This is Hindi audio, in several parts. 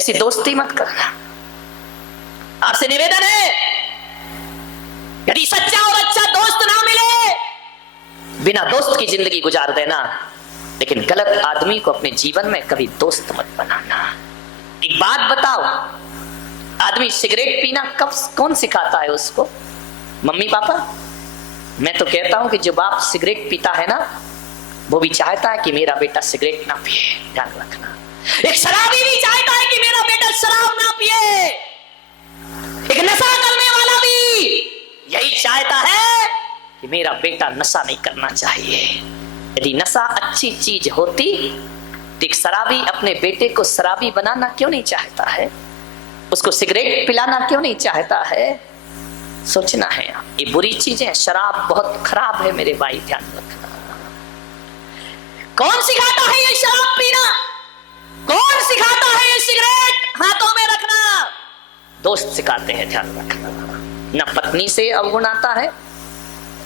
ऐसी दोस्ती मत करना। आपसे निवेदन है, यदि सच्चा और अच्छा दोस्त ना मिले, बिना दोस्त की जिंदगी गुजार देना, लेकिन गलत आदमी को अपने जीवन में कभी दोस्त मत बनाना। एक बात बताओ, आदमी सिगरेट पीना कब कौन सिखाता है उसको? Mummy papa? मैं तो कहता हूं कि जो बाप सिगरेट पीता है ना, वो भी चाहता है कि मेरा बेटा सिगरेट ना पिए। ध्यान रखना। एक शराबी भी चाहता है कि मेरा बेटा शराब ना पिए। एक नशा करने वाला भी यही चाहता है कि मेरा बेटा नशा नहीं करना चाहिए। यदि नशा अच्छी चीज होती तो एक शराबी अपने बेटे को शराबी बनाना क्यों नहीं चाहता है? उसको सिगरेट पिलाना क्यों नहीं चाहता है? सोचना है। ये बुरी चीजें, शराब बहुत खराब है मेरे भाई, ध्यान रखना। कौन सिखाता है ये शराब पीना? कौन सिखाता है ये सिगरेट हाथों में रखना? दोस्त सिखाते हैं, ध्यान रखना। न पत्नी से अवगुण आता है,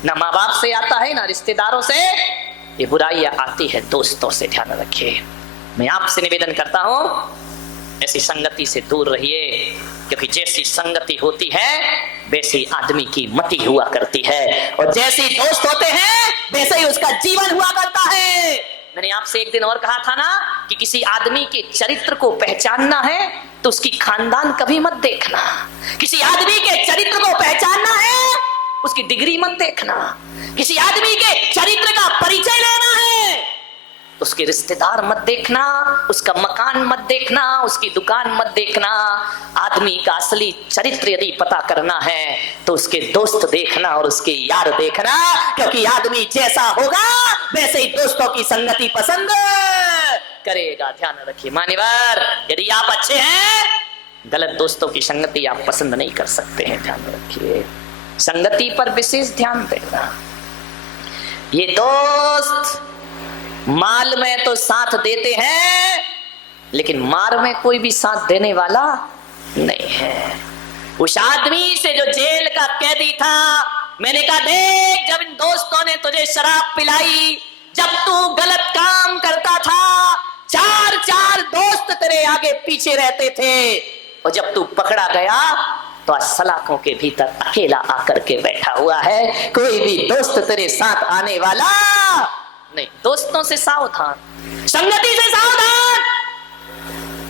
न माँ बाप से आता है, न रिश्तेदारों से। ये बुराइयां आती है दोस्तों से, ध्यान रखिए। मैं आपसे निवेदन करता हूं, ऐसी संगति से दूर रहिए, क्योंकि जैसी संगति होती है वैसी आदमी की मति हुआ करती है, और जैसे दोस्त होते हैं वैसे ही उसका जीवन हुआ करता है। मैंने आपसे एक दिन और कहा था ना कि किसी आदमी के चरित्र को पहचानना है तो उसकी खानदान कभी मत देखना। किसी आदमी के चरित्र को पहचानना है, उसकी डिग्री मत देखना। किसी आदमी के चरित्र का परिचय लेना है, उसके रिश्तेदार मत देखना, उसका मकान मत देखना, उसकी दुकान मत देखना। आदमी का असली चरित्र यदि पता करना है तो उसके दोस्त देखना और उसके यार देखना, क्योंकि आदमी जैसा होगा वैसे ही दोस्तों की संगति पसंद करेगा। ध्यान रखिए मान्यवर, यदि आप अच्छे हैं, गलत दोस्तों की संगति आप पसंद नहीं कर सकते हैं। ध्यान रखिए, संगति पर विशेष ध्यान देना। ये दोस्त माल में तो साथ देते हैं, लेकिन मार में कोई भी साथ देने वाला नहीं है। उस आदमी से जो जेल का कैदी था, मैंने कहा देख, जब इन दोस्तों ने तुझे शराब पिलाई, जब तू गलत काम करता था, चार चार दोस्त तेरे आगे पीछे रहते थे, और जब तू पकड़ा गया तो आज सलाखों के भीतर अकेला आकर के बैठा हुआ है। कोई भी दोस्त तेरे साथ आने वाला नहीं। दोस्तों से सावधान, संगति से सावधान।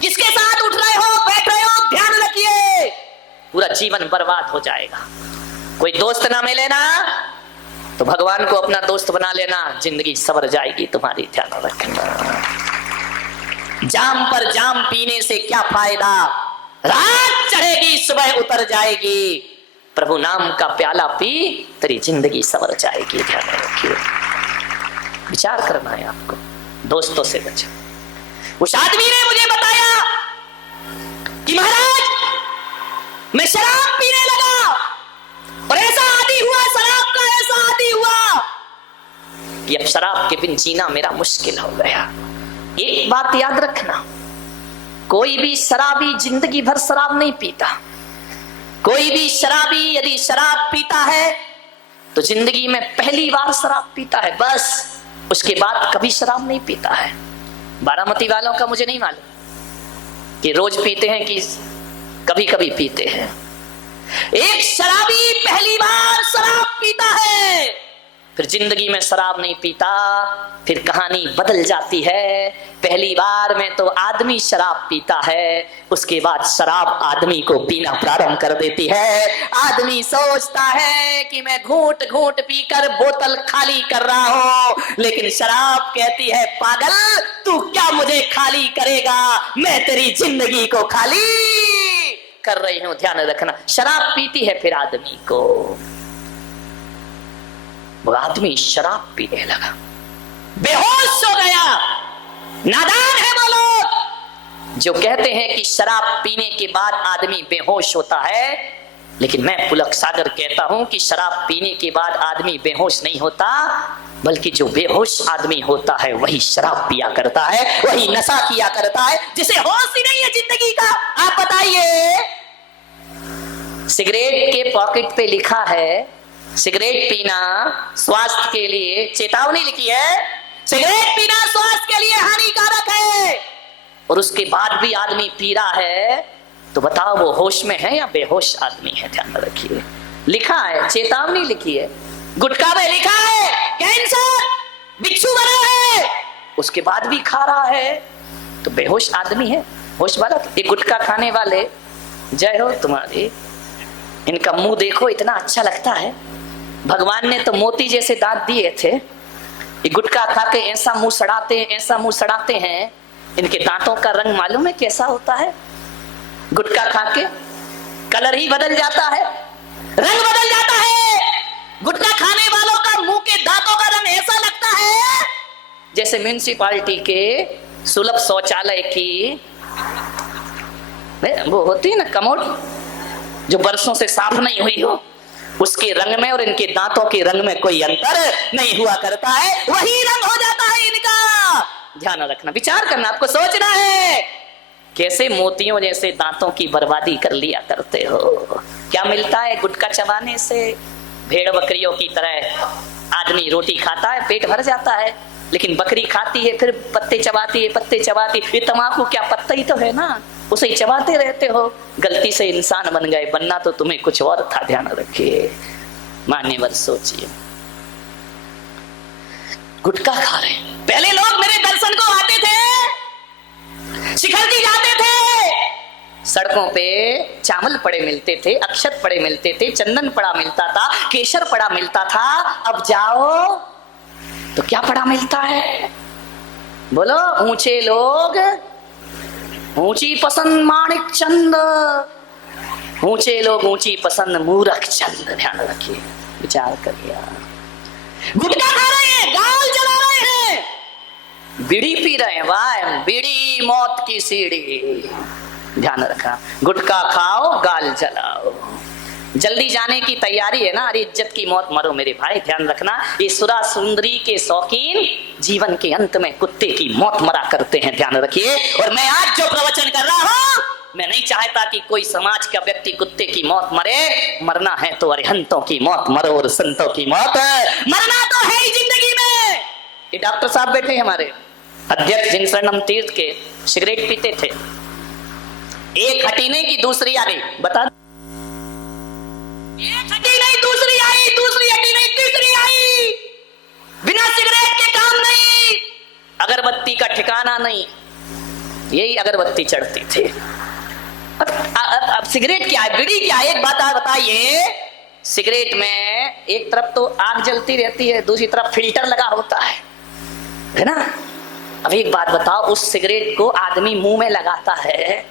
किसके साथ उठ रहे हो, बैठ रहे हो, ध्यान रखिए, पूरा जीवन बर्बाद हो जाएगा। कोई दोस्त ना मिले ना तो भगवान को अपना दोस्त बना लेना, जिंदगी संवर जाएगी तुम्हारी। ध्यान रखना। जाम पर जाम पीने से क्या फायदा, रात चढ़ेगी सुबह उतर जाएगी। प्रभु नाम का प्याला पी, तेरी जिंदगी संवर जाएगी। ध्यान रखिए, विचार करना है आपको, दोस्तों से बचो। उस आदमी ने मुझे बताया कि महाराज मैं शराब पीने लगा, और ऐसा आदी हुआ, शराब का ऐसा आदी हुआ कि अब शराब के बिन जीना मेरा मुश्किल हो गया। एक बात याद रखना, कोई भी शराबी जिंदगी भर शराब नहीं पीता। कोई भी शराबी यदि शराब पीता है तो जिंदगी में पहली बार शराब पीता है, बस। उसके बाद कभी शराब नहीं पीता है। बारामती वालों का मुझे नहीं मालूम कि रोज पीते हैं कि कभी कभी पीते हैं। एक शराबी पहली बार शराब पीता है, फिर जिंदगी में शराब नहीं पीता, फिर कहानी बदल जाती है। पहली बार में तो आदमी शराब पीता है, उसके बाद शराब आदमी को पीना प्रारंभ कर देती है। आदमी सोचता है कि मैं घूंट घूंट पीकर बोतल खाली कर रहा हूं, लेकिन शराब कहती है पागल, तू क्या मुझे खाली करेगा, मैं तेरी जिंदगी को खाली कर रही हूं। ध्यान रखना, शराब पीती है फिर आदमी को। वो आदमी शराब पीने लगा, बेहोश हो गया। नादान है वो लोग जो कहते हैं कि शराब पीने के बाद आदमी बेहोश होता है, लेकिन मैं पुलक सागर कहता हूं कि शराब पीने के बाद आदमी बेहोश नहीं होता, बल्कि जो बेहोश आदमी होता है वही शराब पिया करता है, वही नशा किया करता है, जिसे होश ही नहीं है जिंदगी का। आप बताइए, सिगरेट के पॉकेट पे लिखा है सिगरेट पीना स्वास्थ्य के लिए, चेतावनी लिखी है, सिगरेट पीना स्वास्थ्य के लिए हानिकारक है। और उसके बाद भी आदमी पी रहा है, तो बताओ वो होश में है या बेहोश आदमी है? ध्यान रखिए, लिखा है, चेतावनी लिखी है, गुटखा में लिखा है कैंसर, बिच्छू बना है, उसके बाद भी खा रहा है, तो बेहोश आदमी है? होश वाला? ये गुटखा खाने वाले, जय हो तुम्हारी, इनका मुंह देखो इतना अच्छा लगता है, भगवान ने तो मोती जैसे दांत दिए थे, ये गुटखा खा के ऐसा मुंह सड़ाते हैं, ऐसा मुंह सड़ाते हैं, इनके दांतों का रंग मालूम है कैसा होता है? गुटखा खा के कलर ही बदल जाता है, रंग बदल जाता है। गुटखा खाने वालों का मुंह के दांतों का रंग ऐसा लगता है जैसे म्यूनिसिपालिटी के सुलभ शौचालय की वो होती है ना कमोड, जो बरसों से साफ नहीं हुई हो, उसके रंग में और इनके दांतों के रंग में कोई अंतर नहीं हुआ करता है, वही रंग हो जाता है इनका। ध्यान रखना, विचार करना, आपको सोचना है कैसे मोतियों जैसे दांतों की बर्बादी कर लिया करते हो। क्या मिलता है गुटखा चबाने से? भेड़ बकरियों की तरह आदमी रोटी खाता है, पेट भर जाता है, लेकिन बकरी खाती है, फिर पत्ते चबाती है, पत्ते चबाती है। ये तम्बाकू क्या पत्ता ही तो है ना, उसे ही चबाते रहते हो। गलती से इंसान बन गए, बनना तो तुम्हें कुछ और था। ध्यान रखिए, मान्यवर सोचिए, गुटखा खा रहे। पहले लोग मेरे दर्शन को आते थे, शिखर जी जाते थे, सड़कों पे चावल पड़े मिलते थे, अक्षत पड़े मिलते थे, चंदन पड़ा मिलता था, केसर पड़ा मिलता था। अब जाओ तो क्या पड़ा मिलता है? बोलो, ऊंचे लोग ऊंची पसंद माणिक चंद, ऊंचे लोग ऊंची पसंद मूर्ख चंद। ध्यान रखिए, विचार करिए। गुटखा खा रहे हैं, गाल जला रहे हैं, बीड़ी पी रहे हैं, वाह बीड़ी मौत की सीढ़ी। ध्यान रखा, गुटखा खाओ गाल जलाओ, जल्दी जाने की तैयारी है ना, अरे इज्जत की मौत मरो मेरे भाई। ध्यान रखना, ये सुरा सुंदरी के शौकीन जीवन के अंत में कुत्ते की मौत मरा करते हैं। ध्यान रखिए, और मैं आज जो प्रवचन कर रहा हूं, मैं नहीं चाहता कि कोई समाज का व्यक्ति कुत्ते की मौत मरे। मरना है तो अरिहंतों की मौत मरो और संतों की मौत मरना तो है ही जिंदगी में। ये डॉक्टर साहब बैठे हमारे अध्यक्ष जिन शरणम तीर्थ के, सिगरेट पीते थे, एक हटी नहीं कि दूसरी आ गई। बता, एक हटी नहीं दूसरी आई, दूसरी हटी नहीं तीसरी आई। बिना सिगरेट के काम नहीं, अगरबत्ती का ठिकाना नहीं, यही अगरबत्ती चढ़ती थी। अब सिगरेट क्या है, बीड़ी क्या है? एक बात आप बताइए, सिगरेट में एक तरफ तो आग जलती रहती है, दूसरी तरफ फिल्टर लगा होता है ना। अब एक बात बताओ, उस सिगरेट को आदमी मुंह में लगाता है।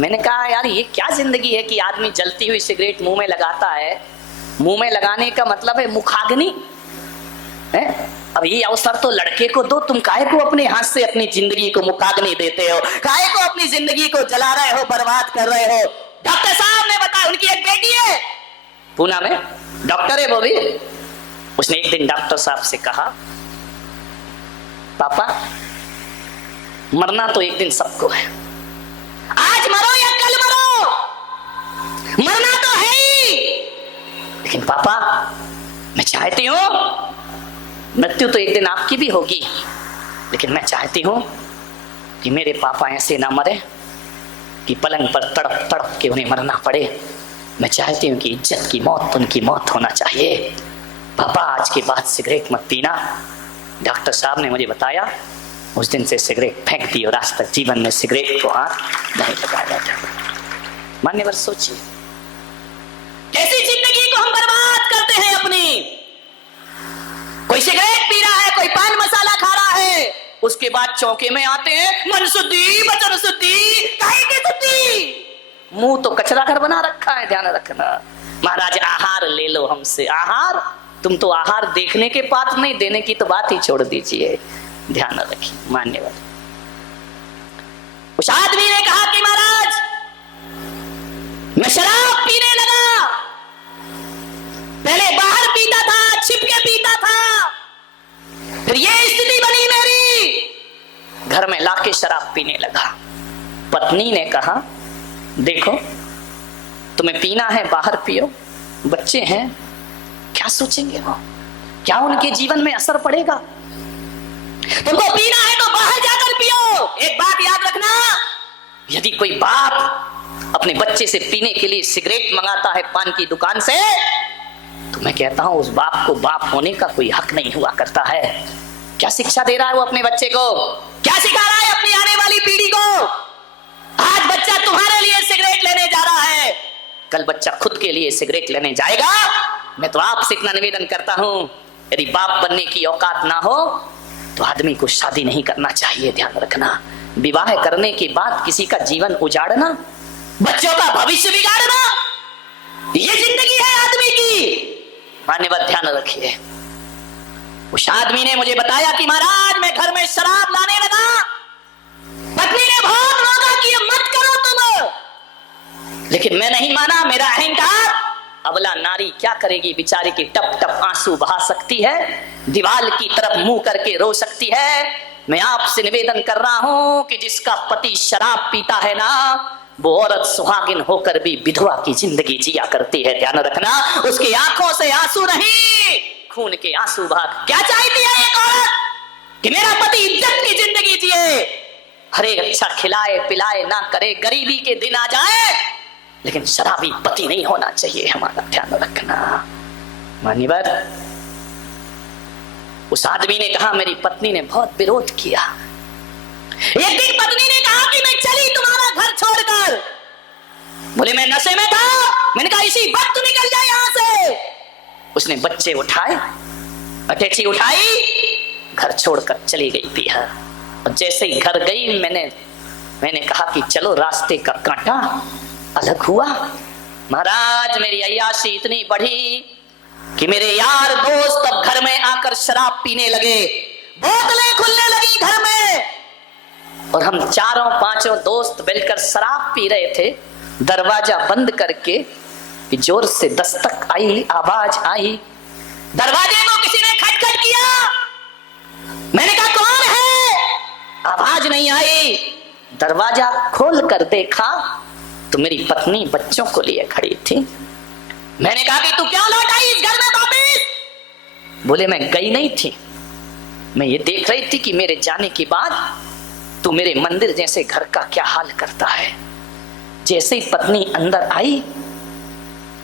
मैंने कहा यार ये क्या जिंदगी है कि आदमी जलती हुई सिगरेट मुंह में लगाता है। मुंह में लगाने का मतलब है मुखाग्नि है। अब ये अवसर तो लड़के को दो, तुम काहे को अपने हाथ से अपनी जिंदगी को मुखाग्नि देते हो, काहे को अपनी जिंदगी को जला रहे हो, बर्बाद कर रहे हो। डॉक्टर साहब ने बताया, उनकी एक बेटी है पूना में, डॉक्टर है वो भी। उसने एक दिन डॉक्टर साहब से कहा, पापा मरना तो एक दिन सबको है, आज मरो या कल मरो, मरना तो है ही। लेकिन पापा मैं चाहती हूं, मृत्यु तो एक दिन आपकी भी होगी, लेकिन मैं चाहती हूं कि मेरे पापा ऐसे ना मरे कि पलंग पर तड़प तड़प के उन्हें मरना पड़े। मैं चाहती हूं कि इज्जत की मौत उनकी मौत होना चाहिए। पापा आज के बाद सिगरेट मत पीना। डॉक्टर साहब ने मुझे बताया, उस दिन से सिगरेट फेंक दी और आज तक जीवन में सिगरेट को हाथ नहीं लगाया था। मान्यवर सोचिए, कैसी जिंदगी को हम बर्बाद करते हैं अपनी। कोई सिगरेट पी रहा है, कोई पान मसाला खा रहा है, उसके बाद चौके में आते हैं, मन शुद्धि वचन शुद्धि, काहे की शुद्धि। मुंह तो कचरा घर बना रखा है। ध्यान रखना, महाराज आहार ले लो हमसे। आहार, तुम तो आहार देखने के पात्र नहीं, देने की तो बात ही छोड़ दीजिए। ध्यान रखिए मान्यवर। उस आदमी ने कहा कि महाराज मैं शराब पीने लगा, पहले बाहर पीता था, छिपके पीता था, फिर ये स्थिति बनी मेरी, घर में लाके शराब पीने लगा। पत्नी ने कहा, देखो तुम्हें पीना है बाहर पियो, बच्चे हैं क्या सोचेंगे वो, क्या उनके जीवन में असर पड़ेगा। तुमको पीना है तो बाहर जाकर पियो। एक बात याद रखना, यदि कोई बाप अपने बच्चे से पीने के लिए सिगरेट मंगाता है पान की दुकान से, तो मैं कहता हूं उस बाप को बाप होने का कोई हक नहीं हुआ करता है। क्या शिक्षा दे रहा है वो अपने बच्चे को? क्या सिखा रहा है अपनी आने वाली पीढ़ी को? आज बच्चा तुम्हारे लिए सिगरेट लेने जा रहा है, कल बच्चा खुद के लिए सिगरेट लेने जाएगा। मैं तो आपसे इतना निवेदन करता हूं, यदि बाप बनने की औकात ना हो तो आदमी को शादी नहीं करना चाहिए। ध्यान रखना, विवाह करने के बाद किसी का जीवन उजाड़ना, बच्चों का भविष्य बिगाड़ना, ये जिंदगी है आदमी की। मान्यवर ध्यान रखिए। उस आदमी ने मुझे बताया कि महाराज मैं घर में शराब लाने लगा, पत्नी ने बहुत रोका कि ये मत करो तुम, लेकिन मैं नहीं माना। मेरा अहंकार, अबला नारी क्या करेगी बेचारी की, टप टप आंसू बहा सकती है, दीवार की तरफ मुंह करके रो सकती है। मैं आपसे निवेदन कर रहा हूं कि जिसका पति शराब पीता है ना, वो औरत सुहागिन होकर भी विधवा की जिंदगी जिया करती है। ध्यान रखना, उसकी आंखों से आंसू नहीं, खून के आंसू बहा। क्या चाहती है एक औरत कि मेरा पति इज्जत की जिंदगी जिए, हरे अच्छा खिलाए पिलाए ना करे, गरीबी के दिन आ जाए, लेकिन शराबी पति नहीं होना चाहिए। हमारा ध्यान रखना। मान्यवर, उस आदमी ने कहा मेरी पत्नी ने बहुत विरोध किया। एक दिन पत्नी ने कहा कि मैं चली तुम्हारा घर छोड़कर। बोले मैं नशे में था। मैंने कहा इसी वक्त निकल जाए यहां से। उसने बच्चे उठाए, अटैची उठाई, घर छोड़कर चली गई थी। और जैसे ही घर गई मैंने कहा कि चलो रास्ते का कांटा अलग हुआ। महाराज मेरी अय्याशी इतनी बढ़ी कि मेरे यार दोस्त अब घर में आकर शराब पीने लगे, बोतलें खुलने लगी घर में, और हम चारों पांचों दोस्त मिलकर शराब पी रहे थे। दरवाजा बंद करके कि जोर से दस्तक आई, आवाज आई, दरवाजे को किसी ने खटखट किया। मैंने कहा कौन है? आवाज नहीं आई। दरवाजा खोल कर देखा तो मेरी पत्नी बच्चों को लिए खड़ी थी। मैंने कहा कि तू क्यों लौट आई इस घर में वापस? बोले मैं गई नहीं थी, मैं ये देख रही थी कि मेरे जाने के बाद तू मेरे मंदिर जैसे घर का क्या हाल करता है। जैसे ही पत्नी अंदर आई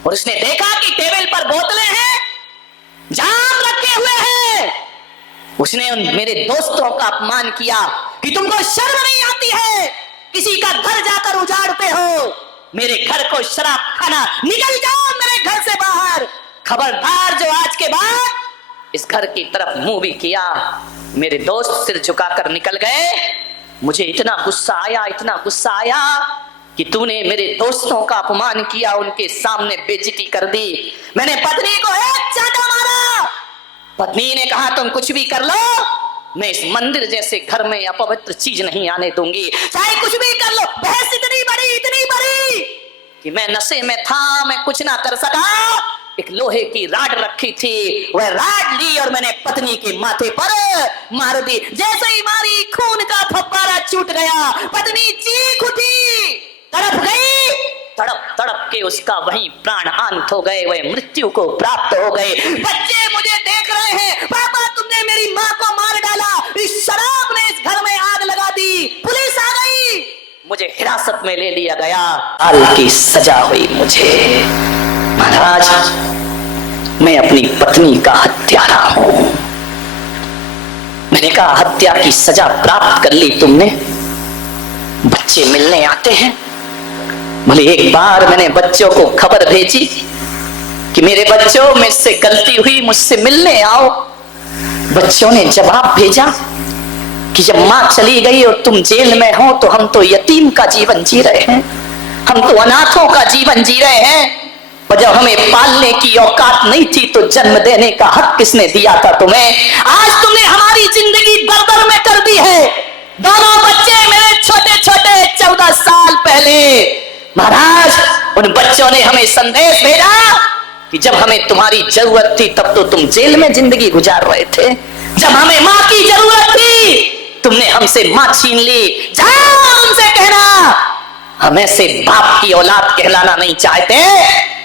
और उसने देखा कि टेबल पर बोतलें हैं, जाम रखे हुए हैं, उसने उन मेरे दोस्तों का अपमान किया कि तुमको शर्म नहीं आती है, किसी का घर जाकर उजाड़ते हो, मेरे घर को शराब खाना, निकल जाओ मेरे घर से बाहर। खबरदार जो आज के बाद इस घर की तरफ मुंह भी किया। मेरे दोस्त सिर झुकाकर निकल गए। मुझे इतना गुस्सा आया कि तूने मेरे दोस्तों का अपमान किया, उनके सामने बेइज्जती कर दी। मैंने पत्नी को एक चाटा मारा। पत्नी ने कहा तुम कुछ भी कर लो, मैं इस मंदिर जैसे घर में अपवित्र चीज नहीं आने दूंगी, चाहे कुछ भी कर लो। बहस इतनी बड़ी कि मैं नशे में था, मैं कुछ ना कर सका। एक लोहे की राड रखी थी, वह राड ली और मैंने पत्नी के माथे पर मार दी। जैसे ही मारी खून का फव्वारा छूट गया, पत्नी चीख उठी, तड़प गई, तड़प तड़प के उसका वहीं प्राण अंत हो गए, वह मृत्यु को प्राप्त हो गए। बच्चे मुझे देख रहे हैं, पापा तुमने मेरी माँ को मार डाला, इस शराब ने इस घर में आग लगा दी, पुलिस आ गई, मुझे हिरासत में ले लिया गया, साल की सजा हुई मुझे। महाराज मैं अपनी पत्नी का हत्यारा हूं। मैंने कहा हत्या की सजा प्राप्त कर ली तुमने, बच्चे मिलने आते हैं। बोले एक बार मैंने बच्चों को खबर भेजी कि मेरे बच्चों मुझसे गलती हुई, मुझसे मिलने आओ। बच्चों ने जवाब भेजा कि जब माँ चली गई और तुम जेल में हो तो हम तो यतीम का जीवन जी रहे हैं, हम तो अनाथों का जीवन जी रहे हैं, और जब हमें पालने की औकात नहीं थी तो जन्म देने का हक किसने दिया था तुम्हें? आज तुमने हमारी जिंदगी दर-दर में कर दी है। दोनों बच्चे मेरे छोटे छोटे 14 साल पहले। महाराज उन बच्चों ने हमें संदेश भेजा कि जब हमें तुम्हारी जरूरत थी तब तो तुम जेल में जिंदगी गुजार रहे थे, जब हमें माँ की जरूरत थी तुमने हमसे माँ छीन ली। जाओ उनसे कहना हम ऐसे बाप की औलाद कहलाना नहीं चाहते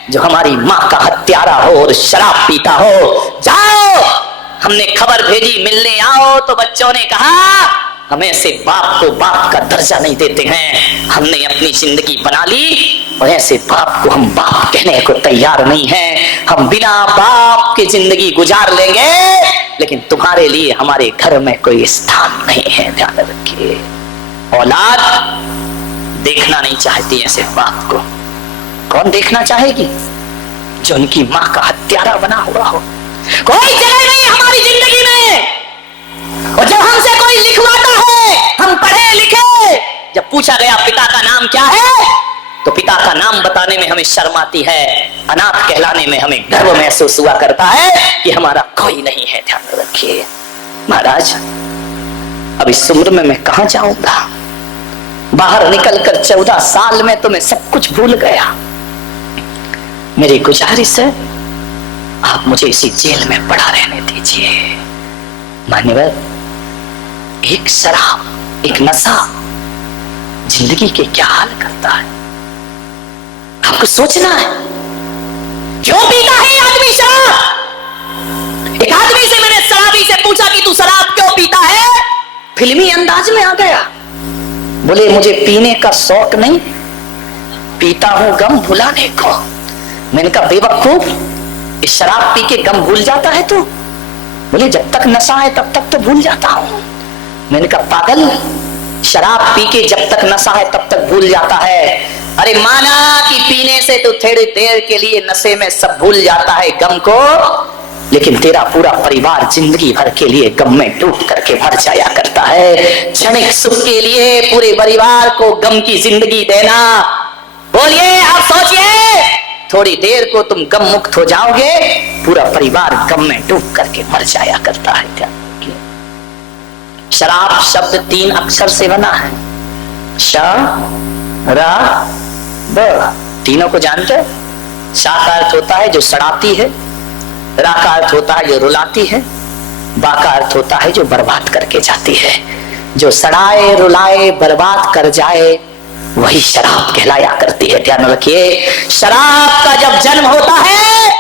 जो हमारी माँ का हत्यारा हो और शराब पीता हो। जाओ, हमने खबर भेजी मिलने आओ, तो बच्चों ने कहा हम ऐसे बाप को बाप का दर्जा नहीं देते हैं। हमने अपनी जिंदगी बना ली और ऐसे बाप को हम बाप कहने को तैयार नहीं हैं। हम बिना बाप की जिंदगी गुजार लेंगे, लेकिन तुम्हारे लिए हमारे घर में कोई स्थान नहीं है। ध्यान रखिए, औलाद देखना नहीं चाहती ऐसे बाप को। कौन देखना चाहेगी? जो उनकी माँ का हत्यारा बना हुआ हो। कोई जगह नहीं हमारी जिंदगी में। और जब हमसे कोई लिखवाता है, हम पढ़े लिखे, जब पूछा गया पिता का नाम क्या है, तो पिता का नाम बताने में हमें शर्म आती है। अनाथ कहलाने में हमें गर्व महसूस हुआ करता है कि हमारा कोई नहीं है। ध्यान रखिए महाराज, अब इस उम्र में मैं कहां जाऊंगा? बाहर निकलकर 14 साल में तो मैं सब कुछ भूल गया। मेरी गुजारिश है, आप मुझे इसी जेल में पड़ा रहने दीजिए। मान्यवर, एक शराब, एक नशा जिंदगी के क्या हाल करता है, आपको सोचना है। क्यों पीता है आदमी शराब? एक आदमी से मैंने शराबी से पूछा कि तू शराब क्यों पीता है? फिल्मी अंदाज में आ गया, बोले मुझे पीने का शौक नहीं, पीता हूं गम भुलाने को। मैंने कहा बेवकूफ, इस शराब पी के गम भूल जाता है तू? बोले जब तक नशा है तब तक तो भूल जाता हूं। मैंने कहा पागल, शराब पी के जब तक नशा है तब तक भूल जाता है। अरे माना कि पीने से तो थोड़ी देर के लिए नशे में सब भूल जाता है गम को, लेकिन तेरा पूरा परिवार जिंदगी भर के लिए गम में डूब करके मर जाया करता है। क्षणिक सुख के लिए पूरे परिवार को गम की जिंदगी देना, बोलिए आप सोचिए, थोड़ी देर को तुम गम मुक्त हो जाओगे, पूरा परिवार गम में डूब करके मर जाया करता है। क्या शराब शब्द 3 अक्षर से बना है, श रा ब। तीनों को जानते हैं? शा का अर्थ होता है जो सड़ाती है, रा का अर्थ होता है जो रुलाती है, बा का अर्थ होता है जो बर्बाद करके जाती है। जो सड़ाए रुलाए बर्बाद कर जाए वही शराब कहलाया करती है। ध्यान रखिए, शराब का जब जन्म होता है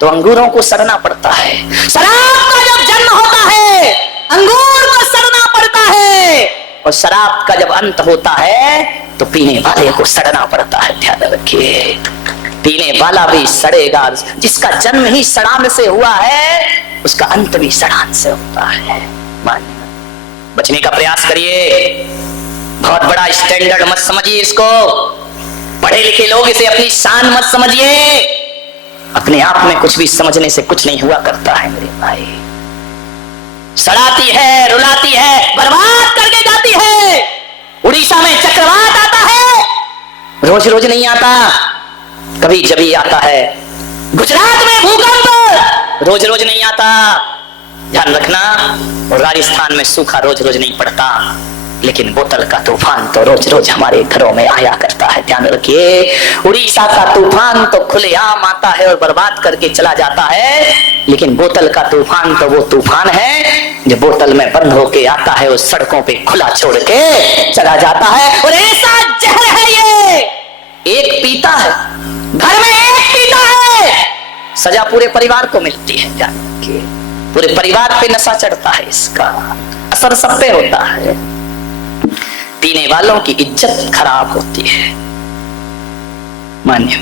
तो अंगूरों को सड़ना पड़ता है। शराब का जब जन्म होता है अंगूर को सड़ना पड़ता है, और शराब का जब अंत होता है तो पीने वाले को सड़ना पड़ता है। ध्यान रखिए, पीने वाला भी सड़ेगा। जिसका जन्म ही सड़ान से हुआ है उसका अंत भी सड़ान से होता है। बचने का प्रयास करिए। बहुत बड़ा स्टैंडर्ड मत समझिए इसको। पढ़े लिखे लोग इसे अपनी शान मत समझिए। अपने आप में कुछ भी समझने से कुछ नहीं हुआ करता है मेरे भाई। सड़ाती है, रुलाती है, बर्बाद करके जाती है। उड़ीसा में चक्रवात आता है, रोज रोज नहीं आता, कभी जभी आता है। गुजरात में भूकंप रोज रोज नहीं आता, ध्यान रखना। और राजस्थान में सूखा रोज रोज नहीं पड़ता, लेकिन बोतल का तूफान तो रोज रोज हमारे घरों में आया करता है। ध्यान रखिए, उड़ीसा का तूफान तो खुलेआम आता है और बर्बाद करके चला जाता है, लेकिन बोतल का तूफान तो वो तूफान है जो बोतल में बंद होके आता है और सड़कों पे खुला छोड़ के चला जाता है। और ऐसा जहर है ये, एक पीता है, घर में एक पीता है, सजा पूरे परिवार को मिलती है। ध्यान रखिए, पूरे परिवार पे नशा चढ़ता है, इसका असर सब पे होता है। पीने वालों की इज्जत खराब होती है। मान्य